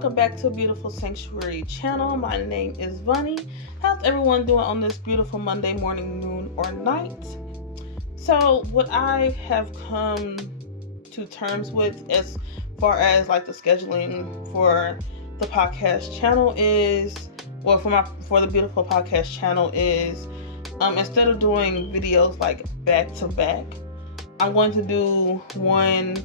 welcome back to Beautiful Sanctuary channel. My name is Bunny. How's everyone doing on this beautiful Monday morning, noon, or night? So what I have come to terms with as far as like the scheduling for the podcast channel is, well, for the Beautiful Podcast channel is, instead of doing videos like back to back, I'm going to do one.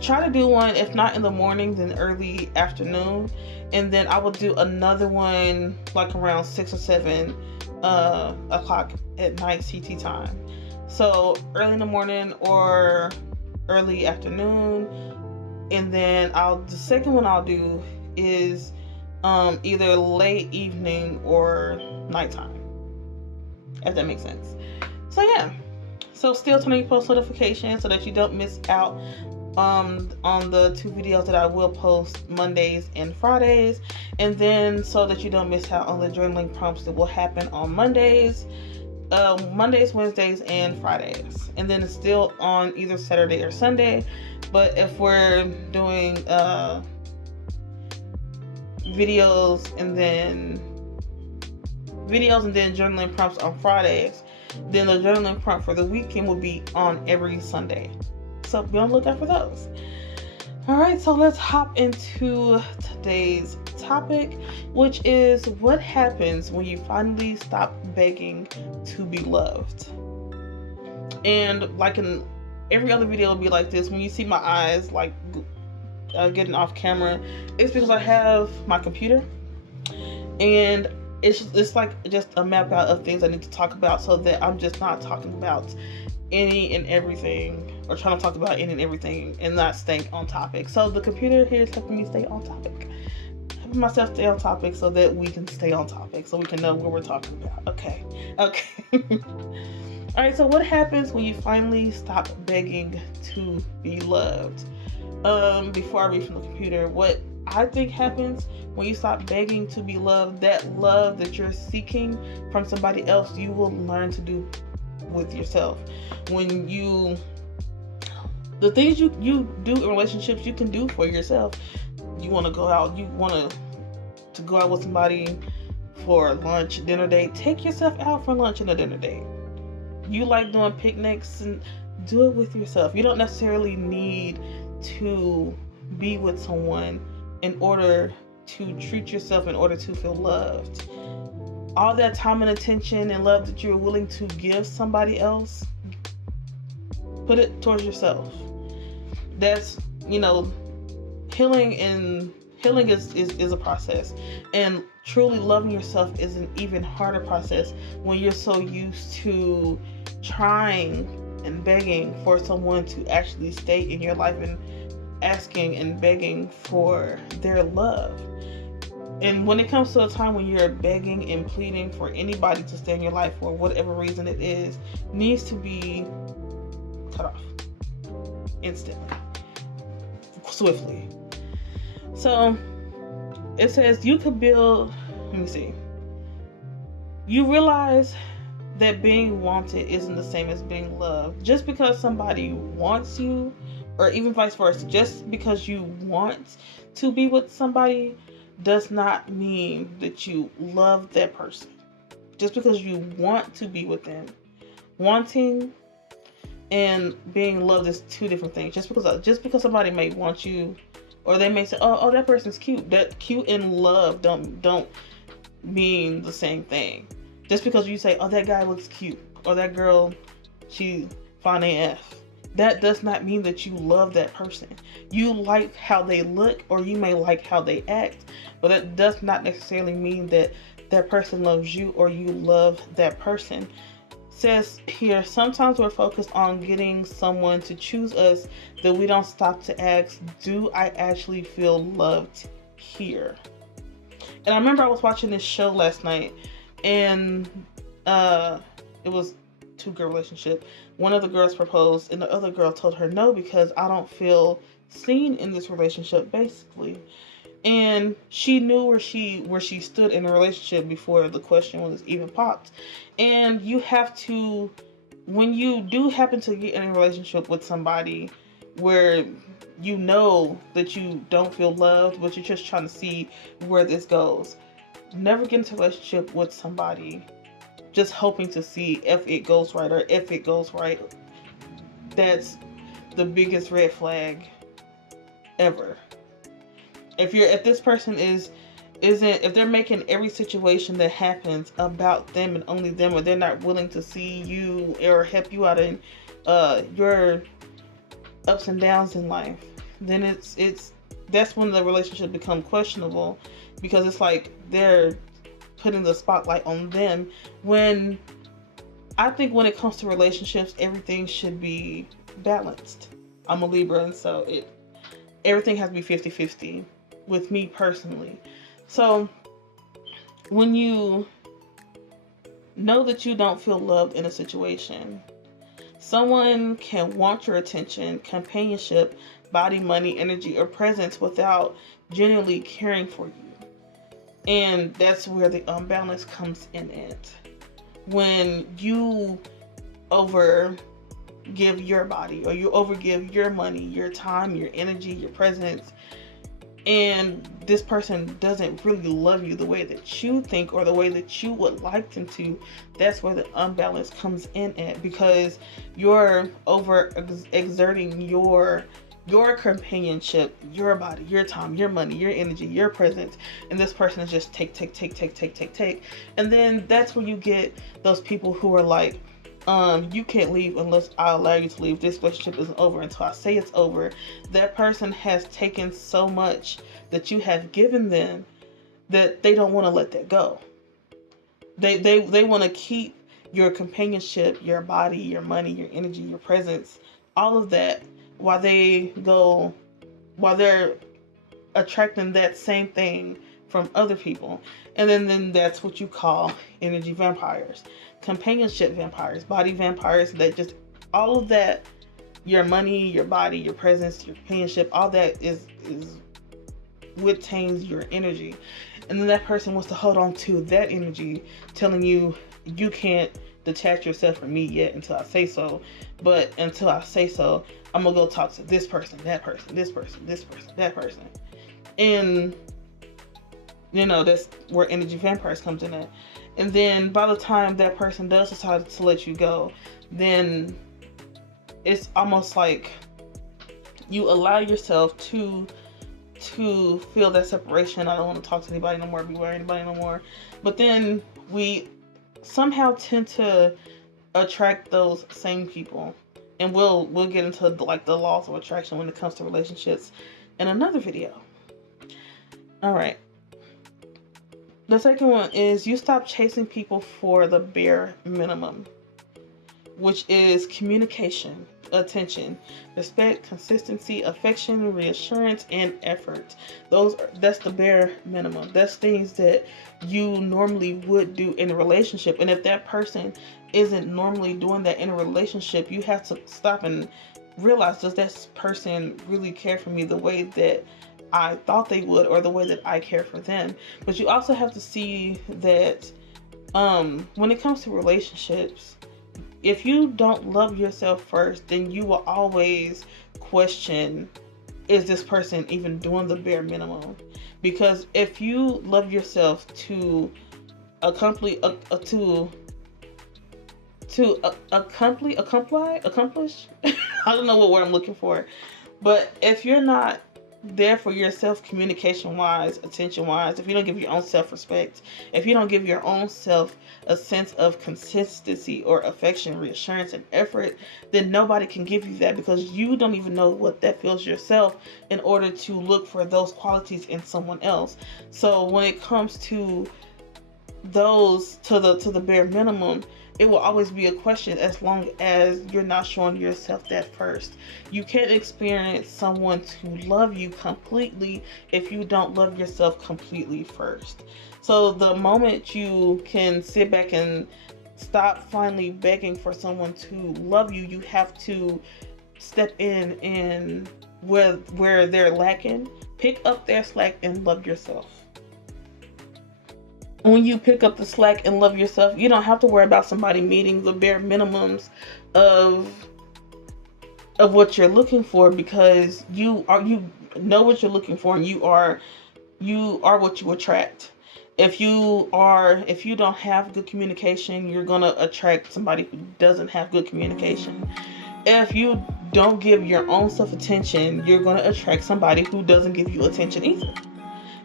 Try to do one, if not in the morning, then early afternoon, and then I will do another one like around 6 or 7 o'clock at night CT time. So early in the morning or early afternoon, and then the second one I'll do is either late evening or nighttime, if that makes sense. So yeah, so still turn on your post notifications so that you don't miss out on the 2 videos that I will post Mondays and Fridays, and then so that you don't miss out on the journaling prompts that will happen on Mondays, Wednesdays, and Fridays, and then it's still on either Saturday or Sunday. But if we're doing videos and then journaling prompts on Fridays, then the journaling prompt for the weekend will be on every Sunday. So be on the lookout for those. Alright, so let's hop into today's topic, which is what happens when you finally stop begging to be loved. And like in every other video will be like this. When you see my eyes like getting off camera, it's because I have my computer and it's like just a map out of things I need to talk about, so that I'm just not talking about any and everything, or trying to talk about any and everything and not staying on topic. So the computer here is helping me stay on topic, helping myself stay on topic so that we can stay on topic, so we can know what we're talking about. Okay. Alright, so what happens when you finally stop begging to be loved? Before I read from the computer, what I think happens when you stop begging to be loved, that love that you're seeking from somebody else, you will learn to do with yourself. When the things you do in relationships, you can do for yourself. You want to go out, you want to go out with somebody for lunch, dinner date, take yourself out for lunch and a dinner date. You like doing picnics, and do it with yourself. You don't necessarily need to be with someone in order to treat yourself, in order to feel loved. All that time and attention and love that you're willing to give somebody else, put it towards yourself. That's, healing is a process, and truly loving yourself is an even harder process when you're so used to trying and begging for someone to actually stay in your life, and asking and begging for their love. And when it comes to a time when you're begging and pleading for anybody to stay in your life for whatever reason it is, needs to be cut off instantly, swiftly. So it says you could build, you realize that being wanted isn't the same as being loved. Just because somebody wants you, or even vice versa, just because you want to be with somebody does not mean that you love that person. Just because you want to be with them, wanting and being loved is 2 different things. Just because somebody may want you, or they may say, oh, that person's cute. That cute and love don't mean the same thing. Just because you say, oh, that guy looks cute, or that girl, she fine AF, that does not mean that you love that person. You like how they look, or you may like how they act, but that does not necessarily mean that that person loves you or you love that person. It says here, sometimes we're focused on getting someone to choose us that we don't stop to ask, do I actually feel loved here? And I remember I was watching this show last night, and it was 2-girl relationship. One of the girls proposed and the other girl told her no, because I don't feel seen in this relationship, basically. And she knew where she stood in a relationship before the question was even popped. And you have to, when you do happen to get in a relationship with somebody, where you know that you don't feel loved, but you're just trying to see where this goes. Never get into a relationship with somebody just hoping to see if it goes right, or if it goes right. That's the biggest red flag ever. If this person isn't, if they're making every situation that happens about them and only them, or they're not willing to see you or help you out in your ups and downs in life, then it's that's when the relationship becomes questionable, because it's like they're putting the spotlight on them. When I think when it comes to relationships, everything should be balanced. I'm a Libra, and so everything has to be 50-50 with me personally. So when you know that you don't feel loved in a situation, someone can want your attention, companionship, body, money, energy, or presence without genuinely caring for you. And that's where the unbalance comes in it. When you overgive your body, or you overgive your money, your time, your energy, your presence, and this person doesn't really love you the way that you think or the way that you would like them to, that's where the unbalance comes in at, because you're over exerting your companionship, your body, your time, your money, your energy, your presence, and this person is just take. And then that's where you get those people who are like, you can't leave unless I allow you to leave. This relationship isn't over until I say it's over. That person has taken so much that you have given them that they don't want to let that go. They want to keep your companionship, your body, your money, your energy, your presence, all of that, while they're attracting that same thing from other people. And then that's what you call energy vampires, companionship vampires, body vampires, that just all of that, your money, your body, your presence, your companionship, all that is what tains your energy. And then that person wants to hold on to that energy, telling you you can't detach yourself from me yet until I say so. But until I say so, I'm gonna go talk to this person, that person, this person, that person. And that's where energy vampires comes in at. And then by the time that person does decide to let you go, then it's almost like you allow yourself to feel that separation. I don't want to talk to anybody no more, be with anybody no more. But then we somehow tend to attract those same people. And we'll get into like the laws of attraction when it comes to relationships in another video. All right. The second one is you stop chasing people for the bare minimum, which is communication, attention, respect, consistency, affection, reassurance, and effort. That's the bare minimum. That's things that you normally would do in a relationship. And if that person isn't normally doing that in a relationship, you have to stop and realize, does this person really care for me the way that I thought they would, or the way that I care for them? But you also have to see that when it comes to relationships, if you don't love yourself first, then you will always question, is this person even doing the bare minimum? Because if you love yourself to accomplish, I don't know what word I'm looking for, but if you're not there for yourself, communication wise, attention wise, if you don't give your own self respect, if you don't give your own self a sense of consistency or affection, reassurance, and effort, then nobody can give you that, because you don't even know what that feels yourself in order to look for those qualities in someone else. So when it comes to those, to the bare minimum, it will always be a question as long as you're not showing yourself that first. You can't experience someone to love you completely if you don't love yourself completely first. So the moment you can sit back and stop finally begging for someone to love you, you have to step in and where they're lacking, pick up their slack and love yourself. When you pick up the slack and love yourself, you don't have to worry about somebody meeting the bare minimums of of what you're looking for, because you know what you're looking for, and you are what you attract. If you don't have good communication, you're gonna attract somebody who doesn't have good communication. If you don't give your own self attention, you're gonna attract somebody who doesn't give you attention either.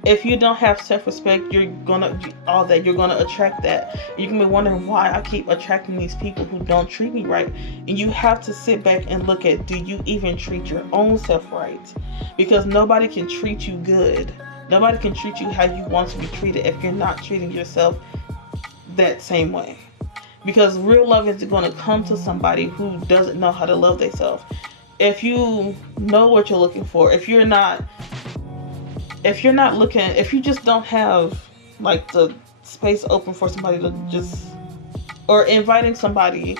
If you don't have self-respect, you're gonna attract that. You can be wondering why I keep attracting these people who don't treat me right. And you have to sit back and look at, do you even treat your own self right? Because nobody can treat you good. Nobody can treat you how you want to be treated if you're not treating yourself that same way. Because real love is going to come to somebody who doesn't know how to love themselves. If you know what you're looking for, if you just don't have like the space open for somebody to just, or inviting somebody,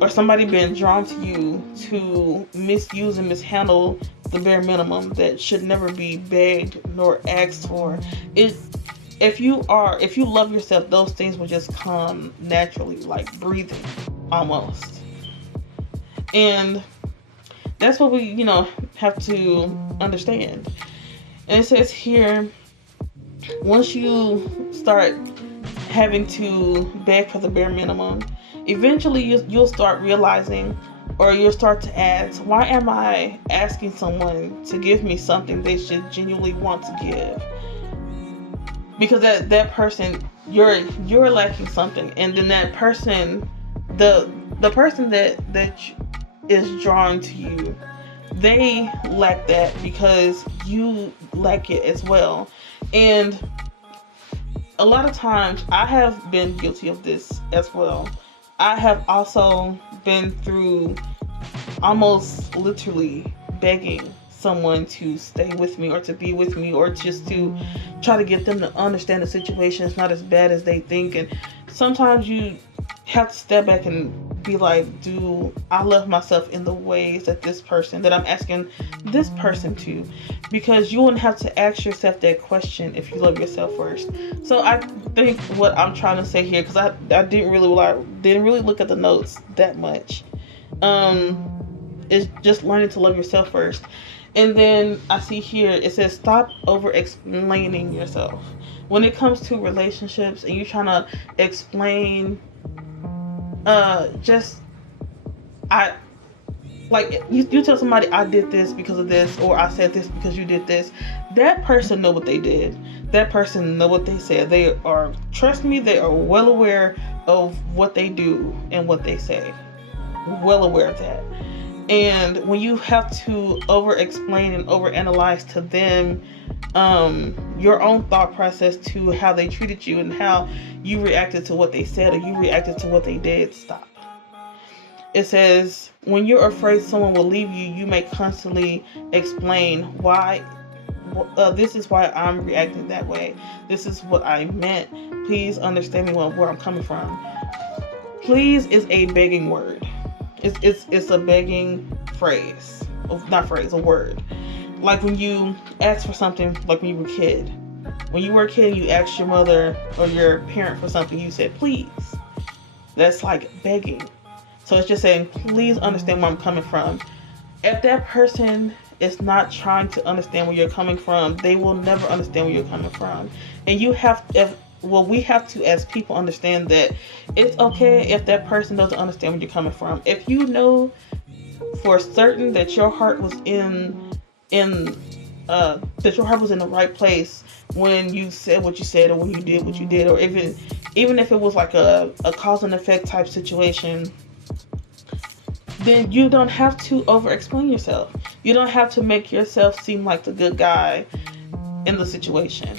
or somebody being drawn to you to misuse and mishandle the bare minimum that should never be begged nor asked for, if you love yourself, those things will just come naturally, like breathing almost. And that's what we have to understand. And it says here, once you start having to beg for the bare minimum, eventually you'll start realizing, or you'll start to ask, why am I asking someone to give me something they should genuinely want to give? Because that person, you're lacking something, and then that person, the person that is drawn to you, they lack that because you lack it as well. And a lot of times I have been guilty of this as well. I have also been through almost literally begging someone to stay with me or to be with me, or just to try to get them to understand the situation is not as bad as they think. And sometimes you have to step back and be like, do I love myself in the ways that I'm asking this person to? Because you wouldn't have to ask yourself that question if you love yourself first. So I think what I'm trying to say here, because I didn't really look at the notes that much, is just learning to love yourself first. And then I see here it says, stop over explaining yourself. When it comes to relationships and you're trying to explain, you tell somebody, I did this because of this, or I said this because you did this. That person know what they did. That person know what they said. Trust me, they are well aware of what they do and what they say. Well aware of that. And when you have to over explain and over analyze to them, your own thought process to how they treated you and how you reacted to what they said or you reacted to what they did, stop. It says, when you're afraid someone will leave you, you may constantly explain why. This is why I'm reacting that way. This is what I meant. Please understand me where I'm coming from. Please is a begging word. It's a begging phrase. Not phrase, a word. Like when you ask for something, like when you were a kid. When you were a kid and you asked your mother or your parent for something, you said, please. That's like begging. So it's just saying, please understand where I'm coming from. If that person is not trying to understand where you're coming from, they will never understand where you're coming from. And we have to, as people, understand that it's okay if that person doesn't understand where you're coming from. If you know for certain that your heart was in the right place when you said what you said, or when you did what you did, or even if it was like a cause and effect type situation, then you don't have to over explain yourself. You don't have to make yourself seem like the good guy in the situation.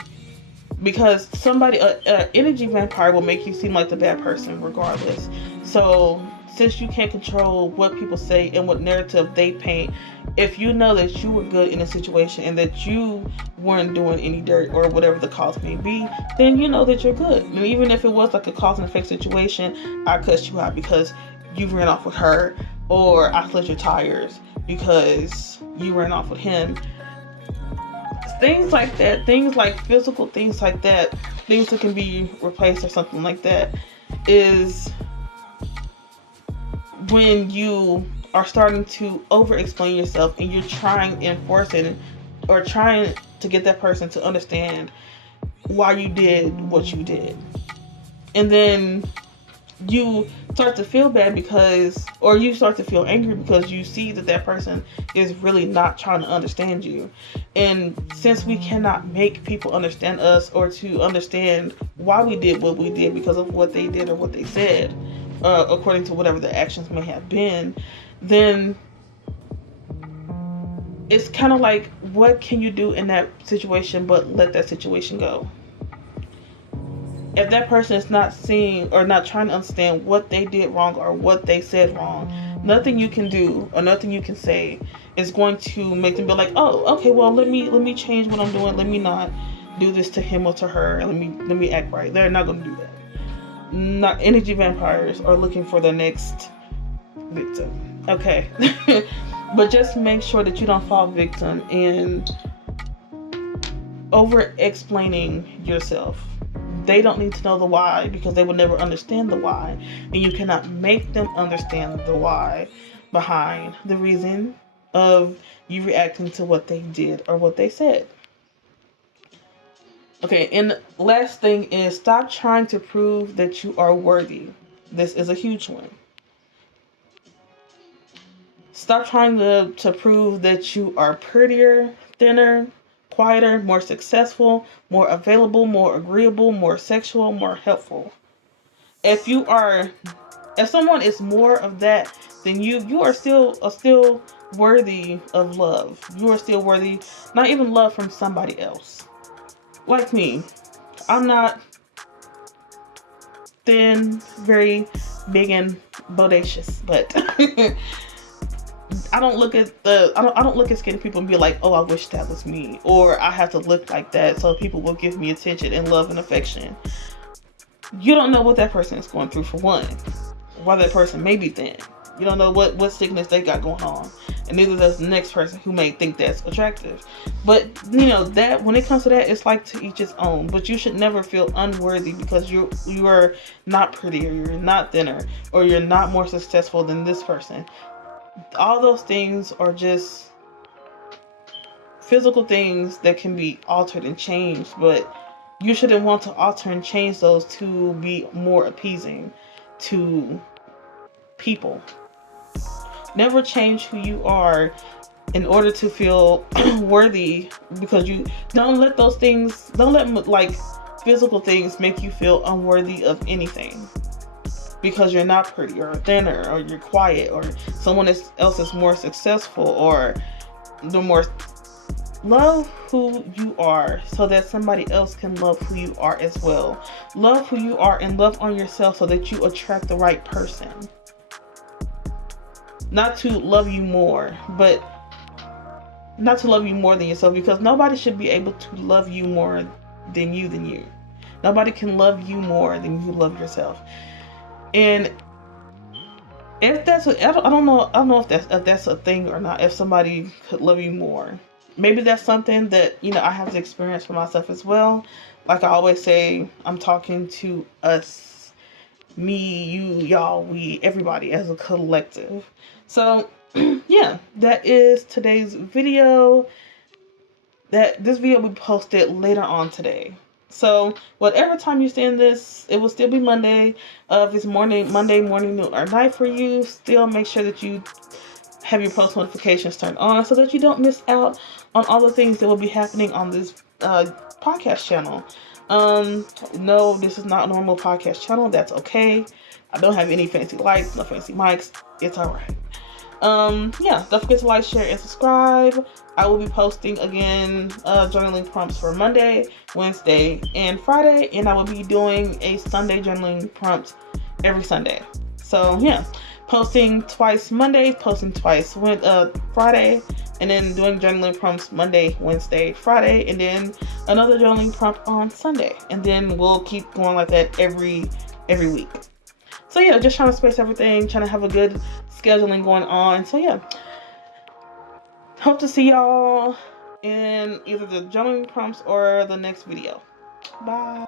Because an energy vampire will make you seem like the bad person regardless. So since you can't control what people say and what narrative they paint, if you know that you were good in a situation and that you weren't doing any dirt or whatever the cause may be, then you know that you're good. And even if it was like a cause and effect situation, I cussed you out because you ran off with her, or I slit your tires because you ran off with him. Things like that, things like physical things like that, things that can be replaced or something like that, is when you are starting to over explain yourself, and you're trying and forcing or trying to get that person to understand why you did what you did. And then you start to feel bad because, or you start to feel angry because you see that that person is really not trying to understand you. And since we cannot make people understand us or to understand why we did what we did because of what they did or what they said, according to whatever the actions may have been, then it's kind of like, what can you do in that situation but let that situation go? If that person is not seeing or not trying to understand what they did wrong or what they said wrong, nothing you can do or nothing you can say is going to make them be like, oh, okay, well, let me change what I'm doing. Let me not do this to him or to her. Let me act right. They're not going to do that. Not energy vampires are looking for the next victim. Okay. But just make sure that you don't fall victim in over explaining yourself. They don't need to know the why because they will never understand the why. And you cannot make them understand the why behind the reason of you reacting to what they did or what they said. Okay, and last thing is, stop trying to prove that you are worthy. This is a huge one. Stop trying to prove that you are prettier, thinner, quieter, more successful, more available, more agreeable, more sexual, more helpful. If someone is more of that than you are still worthy of love. You are still worthy, not even love from somebody else. Like me, I'm not thin, very big and bodacious, but I don't look at skinny people and be like, oh, I wish that was me, or I have to look like that so people will give me attention and love and affection. You don't know what that person is going through, for one. Why that person may be thin. You don't know what sickness they got going on, and neither does the next person who may think that's attractive. But that when it comes to that, it's like to each his own. But you should never feel unworthy because you are not prettier, you're not thinner, or you're not more successful than this person. All those things are just physical things that can be altered and changed, but you shouldn't want to alter and change those to be more appeasing to people. Never change who you are in order to feel worthy, because you don't let those things, don't let like physical things make you feel unworthy of anything. Because you're not pretty or thinner or you're quiet or someone else is more successful or the more. Love who you are so that somebody else can love who you are as well. Love who you are and love on yourself so that you attract the right person. Not to love you more, but not to love you more than yourself, because nobody should be able to love you more than you. Nobody can love you more than you love yourself. And if that's I don't know if that's a thing or not. If somebody could love you more, maybe that's something that I have to experience for myself as well. Like I always say, I'm talking to us, me, you, y'all, we, everybody as a collective. So yeah, that is today's video. This video will be posted later on today. So whatever time you stand this, it will still be Monday. If it's Monday morning, noon, or night for you, still make sure that you have your post notifications turned on so that you don't miss out on all the things that will be happening on this podcast channel. No, this is not a normal podcast channel. That's okay. I don't have any fancy lights, no fancy mics. It's alright. Yeah, don't forget to like, share, and subscribe. I will be posting again journaling prompts for Monday, Wednesday, and Friday, and I will be doing a Sunday journaling prompt every Sunday. So yeah, posting twice Monday, posting twice Friday, and then doing journaling prompts Monday, Wednesday, Friday, and then another journaling prompt on Sunday, and then we'll keep going like that every week. So yeah, just trying to space everything, trying to have a good scheduling going on. So yeah, hope to see y'all in either the journaling prompts or the next video. Bye.